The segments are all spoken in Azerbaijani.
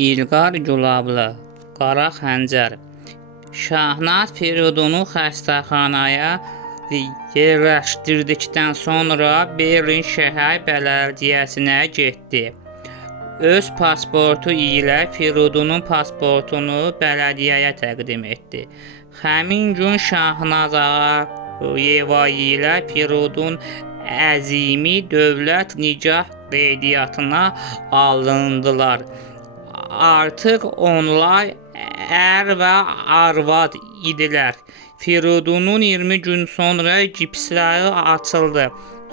İlqar Gülablı, Qara Xəncər. Şahnaz Firidunu xəstəxanaya yerləşdirdikdən sonra Berlin şəhər bələdiyyəsinə getdi. Öz pasportu ilə Firidunun pasportunu bələdiyyəyə təqdim etdi. Həmin gün Şahnaz Ağayeva ilə Firidun Əzimi dövlət nikah qeydiyyatına alındılar. Artıq onlar ər və arvad idilər. Firidunun 20 gün sonra gipsləri açıldı.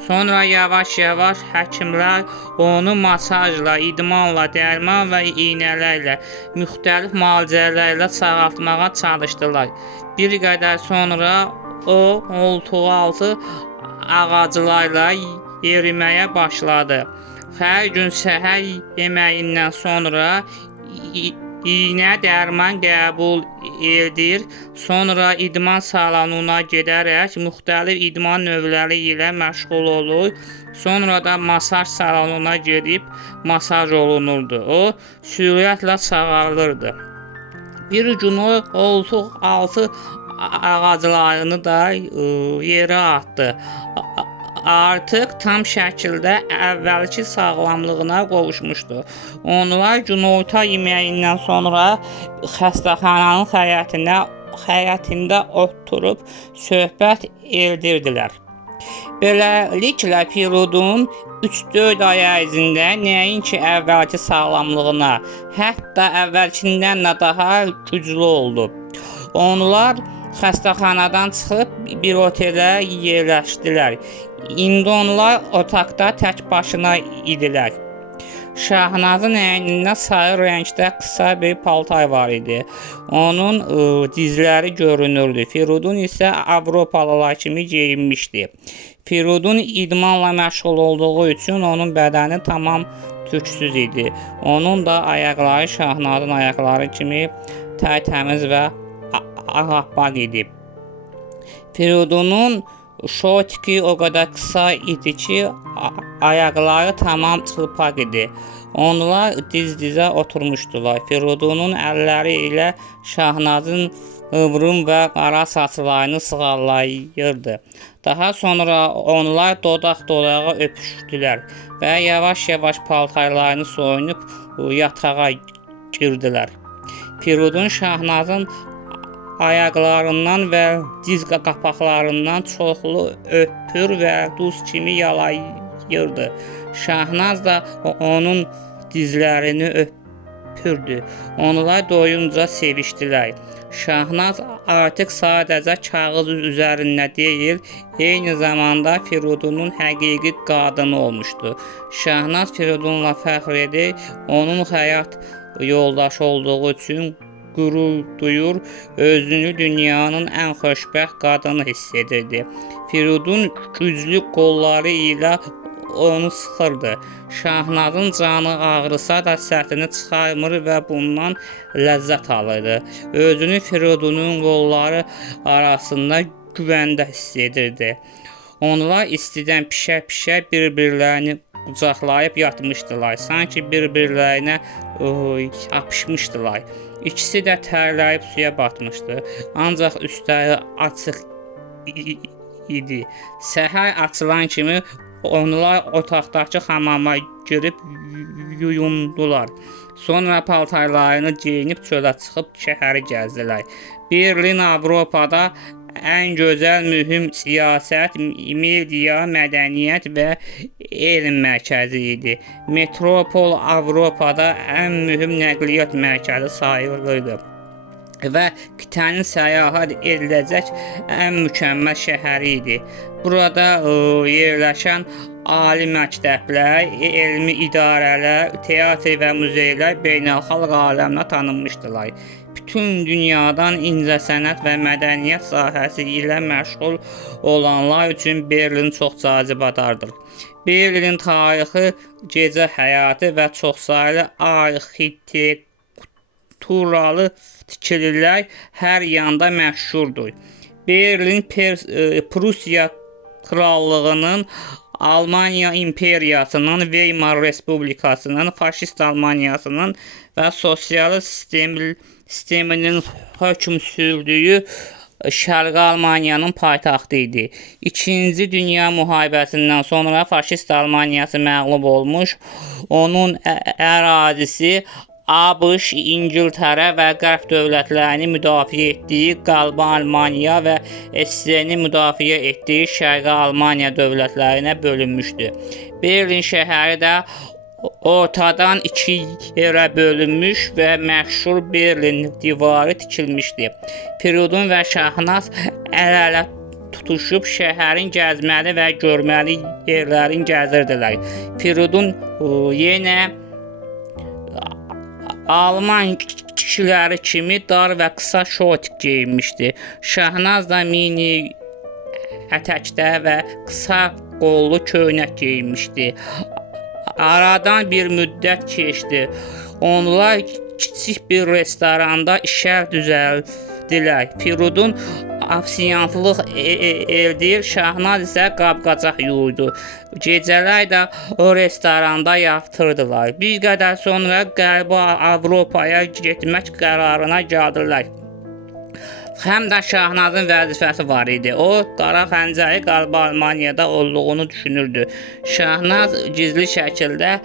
Sonra yavaş-yavaş həkimlər onu masajla, idmanla, dərman və iynələrlə, müxtəlif müalicələrlə sağaltmağa çalışdılar. Bir qədər sonra o koltuğu altı ağaclarla yeriməyə başladı. Hər gün səhər yeməyindən sonra iynə dərman qəbul edir, sonra idman salonuna gedərək müxtəlif idman növləri ilə məşğul olur, sonra da masaj salonuna gedib masaj olunurdu. O sürətlə sağalırdı. Bir gün o koltuq altı ağaclarını da yerə atdı. Artıq tam şəkildə əvvəlki sağlamlığına qovuşmuşdu. Onlar günorta yeməyindən sonra xəstəxananın həyətində oturub söhbət edirdilər. Beləliklə Firidun 3-4 ay ərzində nəinki əvvəlki sağlamlığına, hətta əvvəlkindən də daha güclü oldu. Onlar xəstəxanadan çıxıb bir otelə yerləşdilər. İndi onlar otaqda tək başına idilər. Şahnazın əynində sarı rəngdə qısa bir paltar var idi. Onun dizləri görünürdü. Firidun isə Avropalılar kimi geyinmişdi. Firidun idmanla məşğul olduğu üçün onun bədəni tamam tüksüz idi. Onun da ayaqları Şahnazın ayaqları kimi tərtəmiz və ağappaq idi. Firidunun şortiki o qədər qısa idi ki, ayaqları tamam çılpaq idi. Onlar diz-dizə oturmuşdular. Firidunun əlləri ilə Şahnazın ıvrım və qara saçlarını sığallayırdı. Daha sonra onlar dodaq-dodağa öpüşdülər və yavaş-yavaş paltarlarını soyunub yatağa girdilər. Firidun Şahnazın ayaqlarından və diz qapaqlarından çoxlu öpür və duz kimi yalayırdı. Şahnaz da onun dizlərini öpürdü. Onlar doyunca sevişdilər. Şahnaz artıq sadəcə kağız üzərində deyil, eyni zamanda Firidunun həqiqi qadını olmuşdu. Şahnaz Firidunla fəxr edir, onun həyat yoldaşı olduğu üçün qürur duyur, özünü dünyanın ən xoşbəxt qadını hiss edirdi. Firidun güclü qolları ilə onu sıxırdı. Şahnazın canı ağrısa da səsini çıxarmır və bundan ləzzət alırdı. Özünü Firidunun qolları arasında güvəndə hiss edirdi. Onlar istidən pişə-pişə bir-birlərini qucaqlayıb yatmışdılar. Sanki bir-birlərinə yapışmışdılar. İkisi də tərləyib suya batmışdı. Ancaq üstləri açıq idi. Səhər açılan kimi onlar otaqdakı hamama girib yuyundular. Sonra paltarlarını geyinib çölə çıxıb şəhəri gəzdilər. Berlin Avropada ən gözəl, mühüm siyasət, media, mədəniyyət və elm mərkəzi idi. Metropol Avropada ən mühüm nəqliyyat mərkəzi sayılırdı və qitənin səyahət ediləcək ən mükəmməl şəhəri idi. Burada yerləşən ali məktəblər, elmi idarələr, teatr və muzeylər beynəlxalq aləmdə tanınmışdılar. Bütün dünyadan incəsənət və mədəniyyət sahəsi ilə məşğul olanlar üçün Berlin çox cazibədardır. Berlinin tarixi, gecə həyatı və çoxsaylı arxitekturalı tikililər hər yanda məşhurdur. Berlin Prusiya Krallığının Almaniya imperiyasının, Weimar Respublikasının, faşist Almaniyasının və sosialist sisteminin hökm sürdüyü Şərqi Almaniyanın paytaxtı idi. İkinci Dünya müharibəsindən sonra faşist Almaniyası məğlub olmuş, onun ərazisi ABŞ, İngiltərə və Qərb dövlətlərini müdafiə etdiyi Qalbi Almaniya və SSR-ni müdafiə etdiyi Şərqi Almaniya dövlətlərinə bölünmüşdü. Berlin şəhəri də ortadan iki yerə bölünmüş və məşhur Berlin divarı tikilmişdi. Firidun və Şahnaz əl-ələ tutuşub şəhərin gəzməli və görməli yerlərini gəzirdilər. Firidun yenə Alman kişiləri kimi dar və qısa şortik geyinmişdi. Şahnaz da mini ətəkdə və qısa qollu köynək geyinmişdi. Aradan bir müddət keçdi. Onlar kiçik bir restoranda işlər düzəldilər. Firidun ofisiantlıq edir, Şahnaz isə qab-qacaq yuyurdu. Gecələr də o restoranda yatırdılar. Bir qədər sonra Qərbi Avropaya getmək qərarına gəldilər. Həm də Şahnazın vəzifəsi var idi. O, qara xəncəri Qərbi Almaniyada olduğunu düşünürdü. Şahnaz gizli şəkildə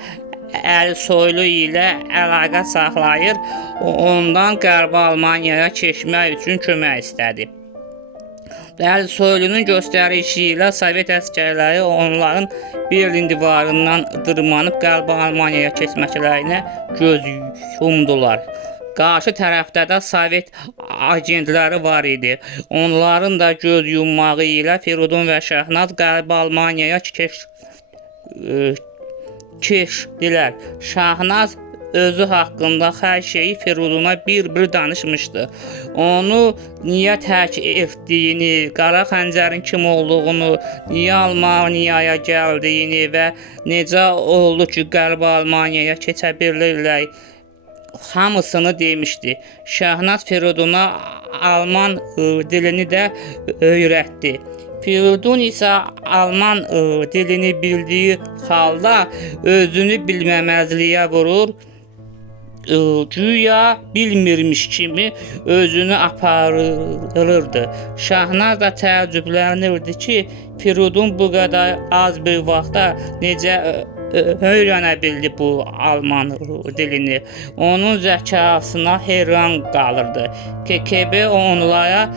Ərsoylu ilə əlaqə saxlayır, ondan Qərbi Almaniyaya keçmək üçün kömək istədi. Ərsoylunun göstərişi ilə Sovet əsgərləri onların Berlin divarından dırmanıb Qərbi Almaniyaya keçməklərinə göz yumdular. Qarşı tərəfdə də Sovet agentləri var idi. Onların da göz yummağı ilə Firidun və Şahnaz Qərbi Almaniyaya keçdilər. Şahnaz özü haqqında hər şeyi Firiduna bir-bir danışmışdı. Onu niyə tərk etdiyini, qara xəncərin kim olduğunu, niyə Almaniyaya gəldiyini və necə oldu ki, Qərbi Almaniyaya keçə bilirlər, hamısını demişdi. Şahnaz Firiduna Alman dilini də öyrətdi. Firidun isə Alman dilini bildiyi halda özünü bilməməzliyə vurur, güya bilmirmiş kimi özünü aparırdı. Şahnaz da təəccüblənirdi ki, Firidun bu qədər az bir vaxtda necə öyrənə bildi bu Alman dilini. Onun zəkasına heyran qalırdı. KGB onlara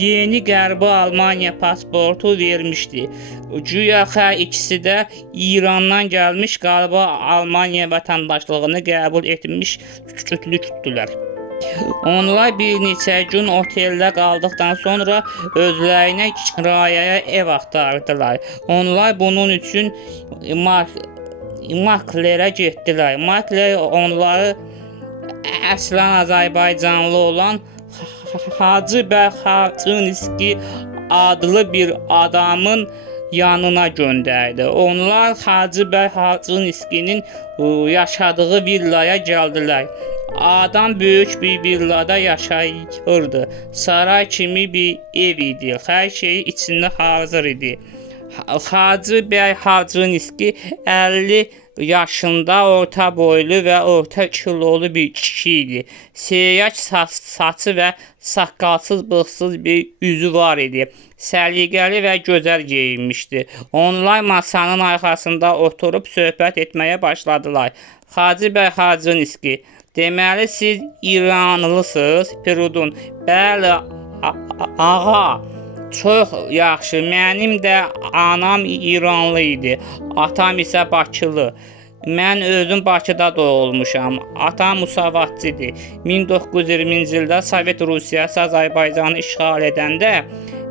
yeni Qərbi Almaniya pasportu vermişdi. Güya hər ikisi də İrandan gəlmiş Qərbi Almaniya vətəndaşlığını qəbul etmiş cütlükdülər. Onlar bir neçə gün oteldə qaldıqdan sonra özlərinə kirayəyə ev axtardılar. Onlar bunun üçün Maklerə getdilər. Makler onları əslən Azərbaycanlı olan Hacı bəy Xaçınski adlı bir adamın yanına göndərdi. Onlar Hacı bəy Xaçınskinin yaşadığı villaya gəldilər. Adam böyük bir villada yaşayırdı. Saray kimi bir ev idi. Hər şey içində hazır idi. Hacı bəy Xaçınski 50 yaşında, orta boylu və orta kilolu bir kişi idi. Seyrək saçı və saqqalsız, bığsız bir üzü var idi. Səliqəli və gözəl geyinmişdi. Onlar masanın arxasında oturub söhbət etməyə başladılar. Hacı bəy Xaçınski: "Deməli siz İranlısınız?" Firidun: "Bəli, ağa. Çox yaxşı. Mənim də anam İranlı idi. Atam isə Bakılı. Mən özüm Bakıda doğulmuşam. Atam müsavatçıdır. 1920-ci ildə Sovet Rusiyası Azərbaycanı işğal edəndə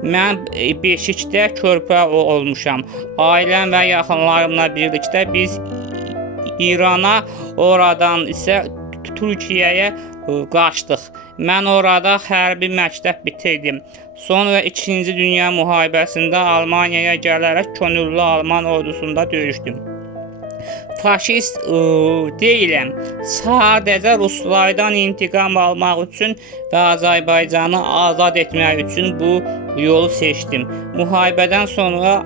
mən Beşikdə körpə olmuşam. Ailəm və yaxınlarımla birlikdə biz İrana, oradan isə Türkiyəyə qaçdıq. Mən orada hərbi məktəb bitirdim. Sonra 2-ci Dünya müharibəsində Almaniyaya gələrək könüllü Alman ordusunda döyüşdüm. faşist deyiləm. Sadəcə ruslardan intiqam almaq üçün və Azərbaycanı azad etmək üçün bu yolu seçdim. Müharibədən sonra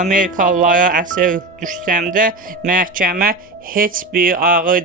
Amerikalılara əsir düşsəm də məhkəmə heç bir ağır